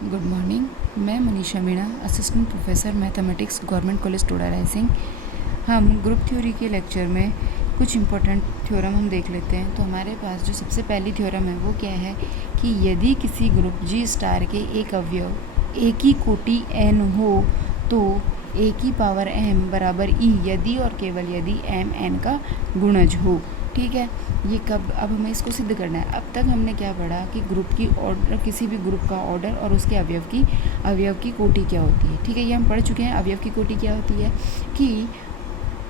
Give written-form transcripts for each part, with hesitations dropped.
Good morning. मैं Manisha Meena, assistant professor mathematics, government college Toda Raisingh. हम group theory के लेक्चर में कुछ इम्पोर्टेंट थ्योरम हम देख लेते हैं। तो हमारे पास जो सबसे पहली थ्योरम है वो क्या है कि यदि किसी ग्रुप जी स्टार के एक अवयव ए की कोटि n हो तो ए की पावर m बराबर e यदि और केवल यदि m n का गुणज हो। ठीक है, ये कब, अब हमें इसको सिद्ध करना है। अब तक हमने क्या पढ़ा कि ग्रुप की ऑर्डर, किसी भी ग्रुप का ऑर्डर और उसके अवयव की कोटि क्या होती है। ठीक है, ये हम पढ़ चुके हैं। अवयव की कोटि क्या होती है कि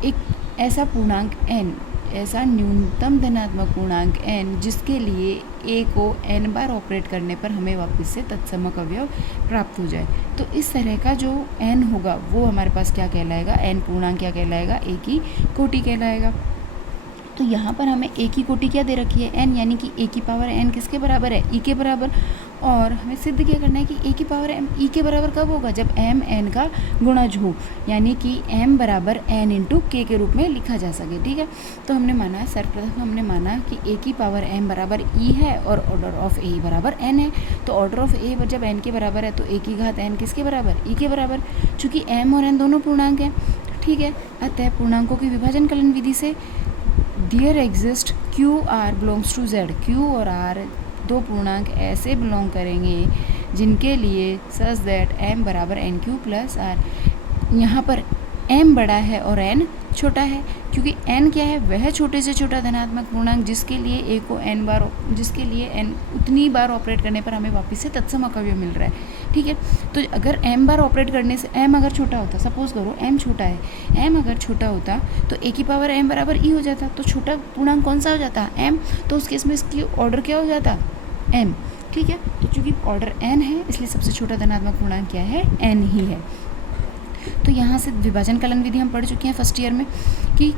एक ऐसा पूर्णांक n, ऐसा न्यूनतम धनात्मक पूर्णांक n जिसके लिए a को n बार ऑपरेट करने पर हमें वापस से तत्समक अवयव प्राप्त हो जाए। तो इस तरह का जो n होगा वो हमारे पास क्या कहलाएगा, n पूर्णांक क्या कहलाएगा, a की कोटि कहलाएगा। तो यहाँ पर हमें a की कोटि क्या दे रखी है, n, यानी कि a की पावर n किसके बराबर है, e के बराबर। और हमें सिद्ध क्या करना है कि a की पावर m e के बराबर कब होगा, जब m n का गुणज हो, यानी कि m बराबर n इंटू k के रूप में लिखा जा सके। ठीक है, तो हमने माना, सर्वप्रथम हमने माना कि a की पावर m बराबर e है और ऑर्डर ऑफ a बराबर n है। तो ऑर्डर ऑफ a जब n के बराबर है तो a की घात n किसके बराबर, e के बराबर, चूँकि m और n दोनों पूर्णांक हैं। ठीक है, अतः पूर्णांकों की विभाजन कलन विधि से there exist Q R belongs to Z, Q और आर दो पूर्णांक ऐसे बिलोंग करेंगे जिनके लिए सच दैट m बराबर एन क्यू प्लस आर। यहाँ पर m बड़ा है और n छोटा है, क्योंकि n क्या है, वह छोटे से छोटा धनात्मक पूर्णांक जिसके लिए a को n बार, जिसके लिए n उतनी बार ऑपरेट करने पर हमें वापस से तत्समक अवयव मिल रहा है। ठीक है, तो अगर m बार ऑपरेट करने से m अगर छोटा होता, सपोज करो m छोटा है, m अगर छोटा होता तो a की पावर m बराबर e हो जाता, तो छोटा पूर्णांक कौन सा हो जाता, m, तो उस केस में इसकी ऑर्डर क्या हो जाता, m। ठीक है, तो चूँकि ऑर्डर n है इसलिए सबसे छोटा धनात्मक पूर्णांक क्या है, n ही है। तो यहाँ से विभाजन कलन विधि हम पढ़ चुके हैं फर्स्ट ईयर में कि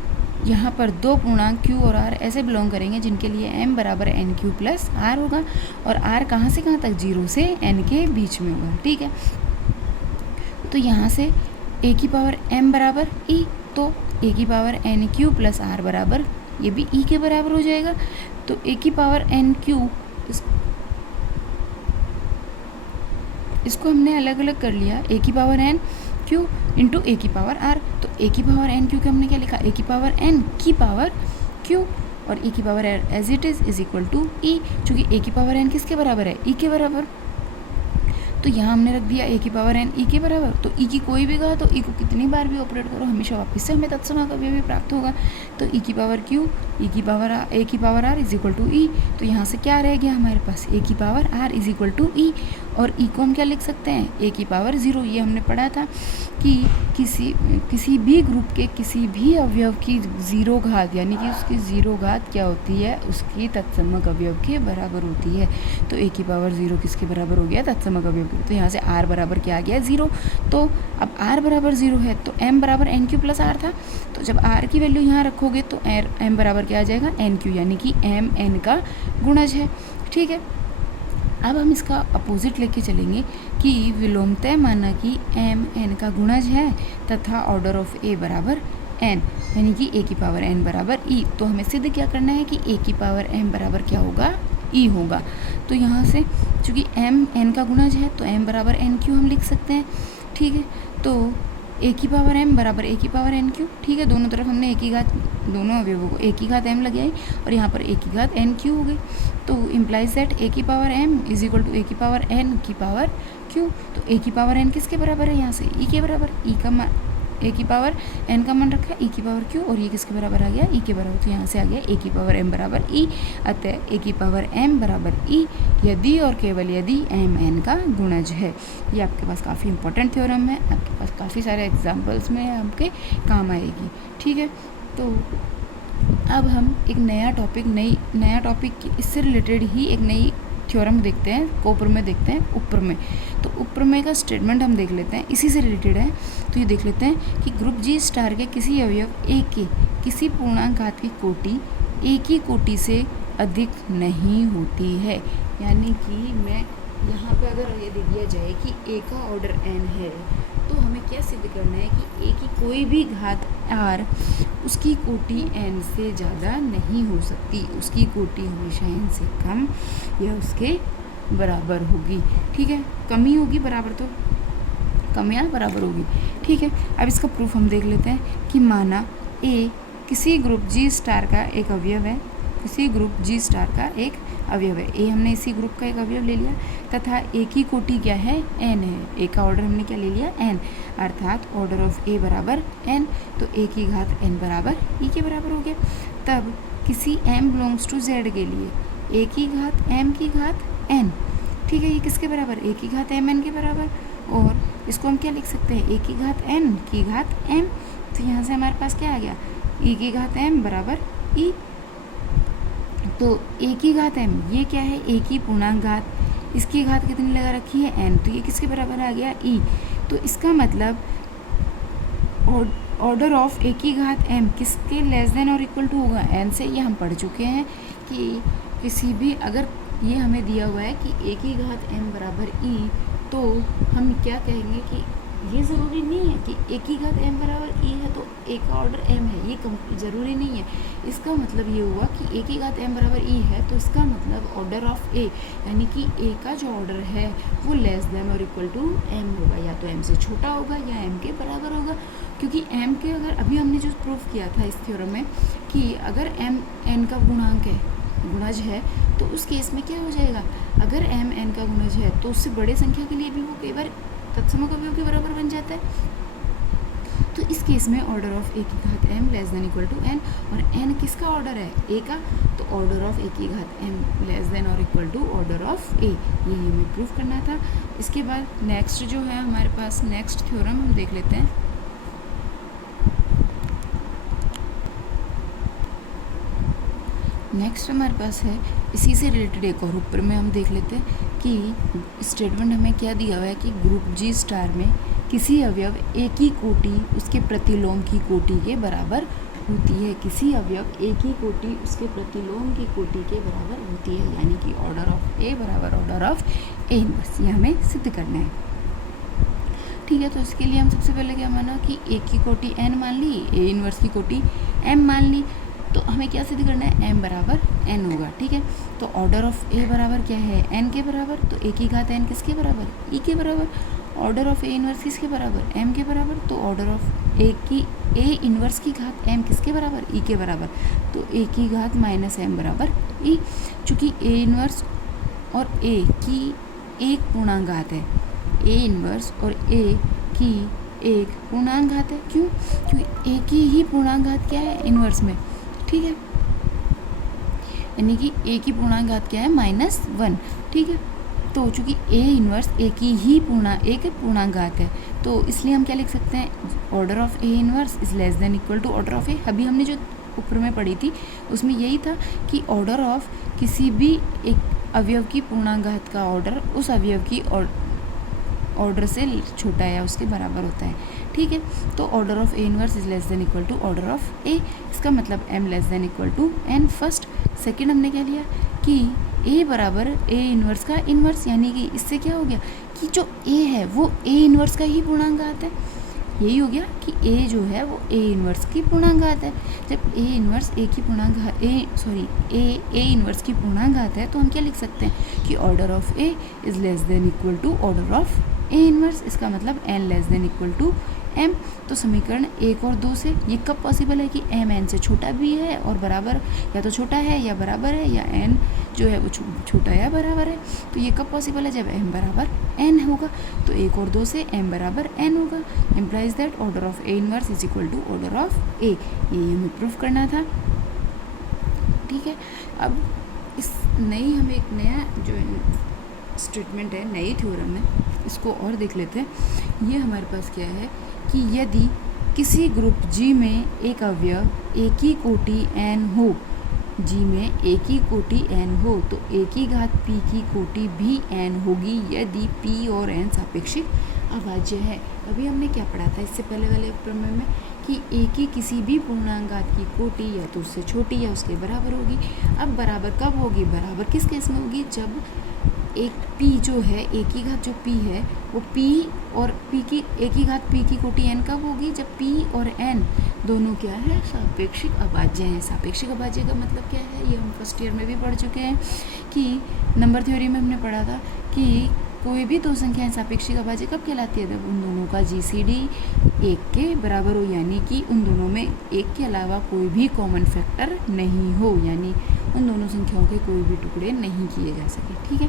यहाँ पर दो पूर्णांक q और r ऐसे बिलोंग करेंगे जिनके लिए m बराबर एन क्यू प्लस आर होगा, और r कहाँ से कहाँ तक, 0 से n के बीच में होगा। ठीक है, तो यहाँ से a की पावर m बराबर e, तो a की power N Q plus R बराबर, ये भी e के बराबर हो जाएगा। तो a की पावर एन क्यू, इसको हमने अलग अलग कर लिया, a की power n Q into A की पावर r। तो a की पावर n क्यू के हमने क्या लिखा, a की पावर n की पावर q, और e की power as it is equal to e, चूँकि a की पावर n किसके बराबर है, e के बराबर। तो यहाँ हमने रख दिया a की पावर n e के बराबर। तो e की कोई भी घात तो e को कितनी बार भी ऑपरेट करो हमेशा वापस से हमें तत्समक अवयव भी प्राप्त होगा। तो e की पावर q, e की पावर a की power r is equal to e। तो यहाँ से क्या रह गया हमारे पास, a की power r is equal to e, और e को हम क्या लिख सकते हैं, a की पावर 0। ये हमने पढ़ा था कि किसी भी ग्रुप के किसी भी अवयव की 0 घात, यानी कि उसकी 0 घात क्या होती है, उसकी तत्समक अवयव के बराबर होती है। तो a की पावर 0 किसके बराबर हो गया, तत्समक अवयव के। तो यहाँ से r बराबर क्या आ गया, 0। तो अब r बराबर 0 है तो m बराबर एन क्यू प्लस आर था, तो जब r की वैल्यू यहाँ रखोगे तो m बराबर क्या आ जाएगा, एन क्यू, यानी कि m n का गुणज है। ठीक है, अब हम इसका अपोजिट लेके चलेंगे कि विलोमतः माना कि m n का गुणज है तथा ऑर्डर ऑफ a बराबर n, यानी कि a की पावर n बराबर e। तो हमें सिद्ध क्या करना है कि a की पावर m बराबर क्या होगा, e होगा। तो यहाँ से चूँकि m n का गुणज है तो m बराबर n क्यू हम लिख सकते हैं। ठीक है, तो a की पावर m बराबर a की पावर n क्यू। ठीक है, दोनों तरफ हमने a की घात, दोनों अवयवों को a की घात m लगाई और यहाँ पर a की घात n क्यू हो गई। तो इम्प्लाइज दैट a की power m is equal to a की पावर n की पावर q। तो a की पावर n किसके बराबर है, यहाँ से e के बराबर, e का मान, a की पावर n का मान रखा है, e की पावर q, और ये किसके बराबर आ गया, e के बराबर। तो यहाँ से आ गया a की पावर m बराबर e, अतः a की पावर m बराबर e यदि और केवल यदि m n का गुणज है। ये आपके पास काफ़ी इंपॉर्टेंट थ्योरम है, आपके पास काफ़ी सारे एग्जाम्पल्स में आपके काम आएगी। ठीक है, तो अब हम एक नया टॉपिक इससे रिलेटेड ही एक नई थ्योरम देखते हैं, कोप्रमेय देखते हैं, उपप्रमेय। तो उपप्रमेय का स्टेटमेंट हम देख लेते हैं, इसी से रिलेटेड है। तो ये देख लेते हैं कि ग्रुप जी स्टार के किसी अवयव a के किसी पूर्णांक घात की कोटि a की कोटि से अधिक नहीं होती है। यानी कि मैं यहाँ पे अगर ये दे दिया जाए कि a का ऑर्डर n है तो हमें क्या सिद्ध करना है कि a की कोई भी घात r उसकी कोटि n से ज़्यादा नहीं हो सकती, उसकी कोटि हमेशा n से कम या उसके बराबर होगी। ठीक है, कम ही होगी, बराबर तो कम या बराबर होगी। ठीक है, अब इसका प्रूफ हम देख लेते हैं कि माना ए किसी ग्रुप जी स्टार का एक अवयव है, किसी ग्रुप जी स्टार का एक अवयव है। ए हमने इसी ग्रुप का एक अवयव ले लिया तथा ए की कोटि क्या है, एन है। ए का ऑर्डर हमने क्या ले लिया, एन, अर्थात ऑर्डर ऑफ ए बराबर एन, तो ए की घात एन बराबर ई के बराबर हो गया। तब किसी एम बिलोंग्स टू जेड के लिए ए की घात एम की घात एन, ठीक है, ये किसके बराबर, ए की घात एम एन के बराबर। और इसको हम क्या लिख सकते हैं, ए की घात एन की घात एम, तो यहाँ से हमारे पास क्या आ गया, ई की घात एम बराबर ई। तो ए की घात एम ये क्या है, ए की पूर्णांक घात, इसकी घात कितनी लगा रखी है, एन, तो ये किसके बराबर आ गया, ई। तो इसका मतलब ऑर्डर ऑफ ए की घात एम किसके लेस देन और इक्वल टू होगा, एन से। ये हम पढ़ चुके हैं कि किसी भी, अगर ये हमें दिया हुआ है कि ए की घात एम बराबर ई, तो हम क्या कहेंगे कि ये ज़रूरी नहीं है कि ए की घात एम बराबर ई है तो ए का ऑर्डर एम है, ये ज़रूरी नहीं है। इसका मतलब ये हुआ कि ए की घात एम बराबर ई है, तो इसका मतलब ऑर्डर ऑफ ए, यानी कि ए का जो ऑर्डर है वो लेस देन और इक्वल टू एम होगा, या तो एम से छोटा होगा या एम के बराबर होगा। क्योंकि एम के, अगर अभी हमने जो प्रूफ किया था इस थ्योरम में कि अगर एम एन का गुणांक है, गुणज है, तो उस केस में क्या हो जाएगा, अगर एम एन का गुणज है तो उससे बड़े संख्या के लिए भी वो कई बार तत्समक अवयव के बराबर बन जाता है। तो इस केस में ऑर्डर ऑफ ए की घात M less than equal to N, और एन किसका ऑर्डर है, ए का, तो ऑर्डर ऑफ ए की घात एम लेस देन और equal to order of A, ये हमें प्रूफ करना था। इसके बाद नेक्स्ट जो है हमारे पास, नेक्स्ट थ्योरम हम देख लेते हैं। नेक्स्ट हमारे पास है इसी से रिलेटेड एक और, ऊपर में हम देख लेते हैं कि स्टेटमेंट हमें क्या दिया हुआ है कि ग्रुप जी स्टार में किसी अवयव ए की कोटि उसके प्रतिलोम की कोटि के बराबर होती है। किसी अवयव ए की कोटि उसके प्रतिलोम की कोटि के बराबर होती है, यानी कि ऑर्डर ऑफ ए बराबर ऑर्डर ऑफ ए इनवर्स, ये हमें सिद्ध करना है। ठीक है, तो इसके लिए हम सबसे पहले क्या माना कि ए की कोटि एन मान ली, ए इनवर्स की कोटि एम मान ली, तो हमें क्या सिद्ध करना है, एम बराबर एन होगा। ठीक है, तो ऑर्डर ऑफ ए बराबर क्या है, एन के बराबर, तो ए की घात एन किसके बराबर, ई के बराबर। ऑर्डर ऑफ ए इनवर्स किसके बराबर, एम के बराबर, तो ऑर्डर ऑफ ए इनवर्स की घात एम किसके बराबर, ई के बराबर, तो ए की घात माइनस एम बराबर ई। चूँकि ए इनवर्स और ए की एक पूर्णांक घात है, ए इनवर्स और ए की एक पूर्णांक घात है, क्यों, क्योंकि ए की ही पूर्णांक घात क्या है इनवर्स में। ठीक है, यानी कि ए की पूर्णांक घात क्या है, -1। ठीक है, तो चूंकि ए इनवर्स ए की ही एक पूर्णांक घात है, तो इसलिए हम क्या लिख सकते हैं, order of A inverse is less than equal to order of A. अभी हमने जो ऊपर में पढ़ी थी उसमें यही था कि ऑर्डर ऑफ किसी भी एक अवयव की पूर्णांक घात का ऑर्डर उस अवयव की ऑर्डर से छोटा या उसके बराबर होता है। ठीक है, तो order of A inverse is less than equal to order of A, इसका मतलब M less than equal to N first. Second हमने क्या लिया कि ए बराबर ए इनवर्स का इनवर्स, यानी कि इससे क्या हो गया कि जो ए है वो ए इनवर्स का ही पूर्णांक घात है। यही हो गया कि ए जो है वो ए इनवर्स की पूर्णांक घात है। जब ए इनवर्स ए की पूर्णांक घात ए इनवर्स की पूर्णांक घात है, तो हम क्या लिख सकते हैं कि order of A is less than equal to order of A inverse, इसका मतलब N less than equal to M. तो समीकरण 1 और 2 से ये कब पॉसिबल है कि एम एन से छोटा भी है और बराबर, या तो छोटा है या बराबर है, या एन जो है वो छोटा या बराबर है। तो ये कब पॉसिबल है, जब एम बराबर एन होगा। तो 1 और 2 से एम बराबर एन होगा, implies that order of A inverse is equal to order of A. ये हमें प्रूफ करना था। ठीक है, अब इस हमें एक नया जो स्टेटमेंट है, नई थ्योरम है, इसको और देख लेते हैं। ये हमारे पास क्या है कि यदि किसी ग्रुप जी में एक अवयव ए की कोटि एन हो, जी में ए की कोटि एन हो, तो ए की घात पी की कोटि भी एन होगी यदि पी और एन सापेक्षिक अभाज्य है। अभी हमने क्या पढ़ा था इससे पहले वाले प्रमेय में कि ए की किसी भी पूर्णांक घात की कोटि या तो उससे छोटी या उसके बराबर होगी। अब बराबर कब होगी, बराबर किस केस में होगी, जब एक p जो है a की घात जो p है वो p और p की a की घात p की कोटि n कब होगी, जब p और n दोनों क्या है, सापेक्षिक अभाज्य हैं। सापेक्षिक अभाज्य का मतलब क्या है, ये हम फर्स्ट ईयर में भी पढ़ चुके हैं कि नंबर थ्योरी में हमने पढ़ा था कि कोई भी दो संख्याएं सापेक्षिक अभाज्य कब कहलाती है, जब उन दोनों का GCD 1 के बराबर हो, यानी कि उन दोनों में एक के अलावा कोई भी कॉमन फैक्टर नहीं हो, यानी उन दोनों संख्याओं के कोई भी टुकड़े नहीं किए जा सके। ठीक है,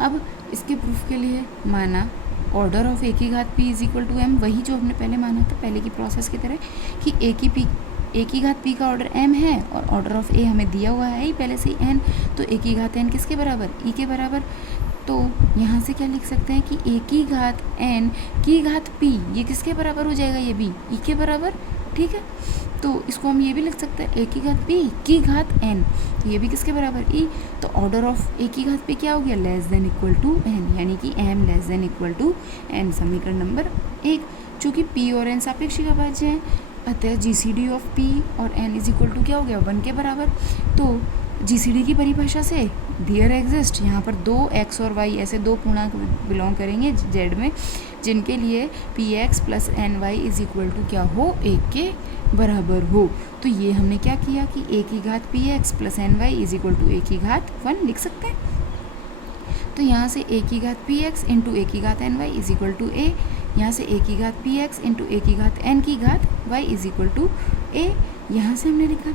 अब इसके प्रूफ के लिए माना ऑर्डर ऑफ ए की घात p is equal to m, वही जो हमने पहले माना था पहले की प्रोसेस की तरह कि ए की घात p का ऑर्डर m है और ऑर्डर ऑफ a हमें दिया हुआ है ही पहले से ही n, तो a की घात n किसके बराबर, e के बराबर। तो यहाँ से क्या लिख सकते हैं कि a की घात n की घात p, ये किसके बराबर हो जाएगा, ये भी e के बराबर। ठीक है, तो इसको हम ये भी लिख सकते हैं a की घात p की घात n, ये भी किसके बराबर, e। तो ऑर्डर ऑफ a की घात p क्या हो गया, less than equal to n, यानी कि m less than equal to n, समीकरण नंबर 1। चूँकि p और n सापेक्षिक अभाज्य हैं, अतः GCD ऑफ p और n इज इक्वल टू क्या हो गया, 1 के बराबर। तो GCD की परिभाषा से देयर एग्जिस्ट, यहाँ पर दो x और y ऐसे दो पूर्णांक बिलोंग करेंगे z में, जिनके लिए px plus ny is equal to क्या हो, 1 के बराबर हो। तो ये हमने क्या किया कि a की घात px plus ny is equal to a की घात 1 लिख सकते हैं। तो यहाँ से a की घात px इंटू a की घात ny is equal to a, यहाँ से a की घात px इंटू a की घात n की घात y is equal to a। यहाँ से हमने लिखा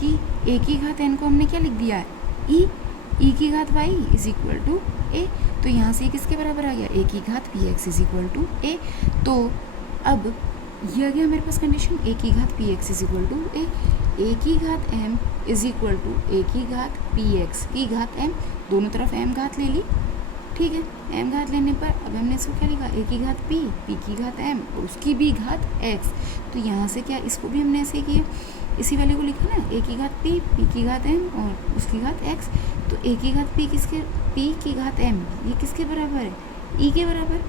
कि a की घात n को हमने क्या लिख दिया, e की घात y is equal to a। तो यहाँ से किसके बराबर आ गया, a की घात px is equal to a। तो अब ये आ गया मेरे पास कंडीशन, a की घात px is equal to a की घात m is equal to a की घात px की घात m, दोनों तरफ m घात ले ली। ठीक है, m घात लेने पर अब हमने इसको क्या लिखा, a की घात p की घात m और उसकी भी घात x। तो यहाँ से क्या, इसको भी हमने ऐसे किया, इसी वाले को लिखा ना, a की घात p की घात m और उसकी घात x। तो a की घात p की घात m ये किसके बराबर है, e के बराबर।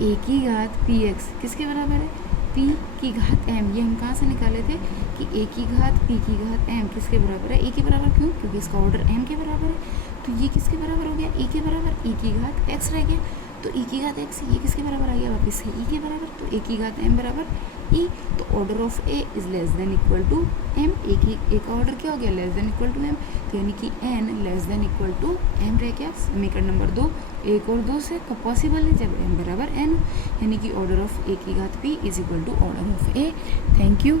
a की घात px किसके बराबर है, p की घात m। ये हम कहाँ से निकाले थे कि a की घात p की घात m किसके बराबर है, e के बराबर। क्यों, क्योंकि इसका ऑर्डर m के बराबर है। तो ये किसके बराबर हो गया, e के बराबर, e की घात x रह गया। तो e की घात x ये किसके बराबर आ गया, वापस से e के बराबर। तो a की घात m बराबर e। तो order of a is less than equal to m, a का ऑर्डर क्या हो गया, less than equal to m, तो यानी कि n less than equal to m रह गया। समीकरण नंबर 2, 1 और 2 से कब पॉसिबल है, जब m बराबर n, यानी कि ऑर्डर ऑफ a की घात p is equal to order of a। Thank you.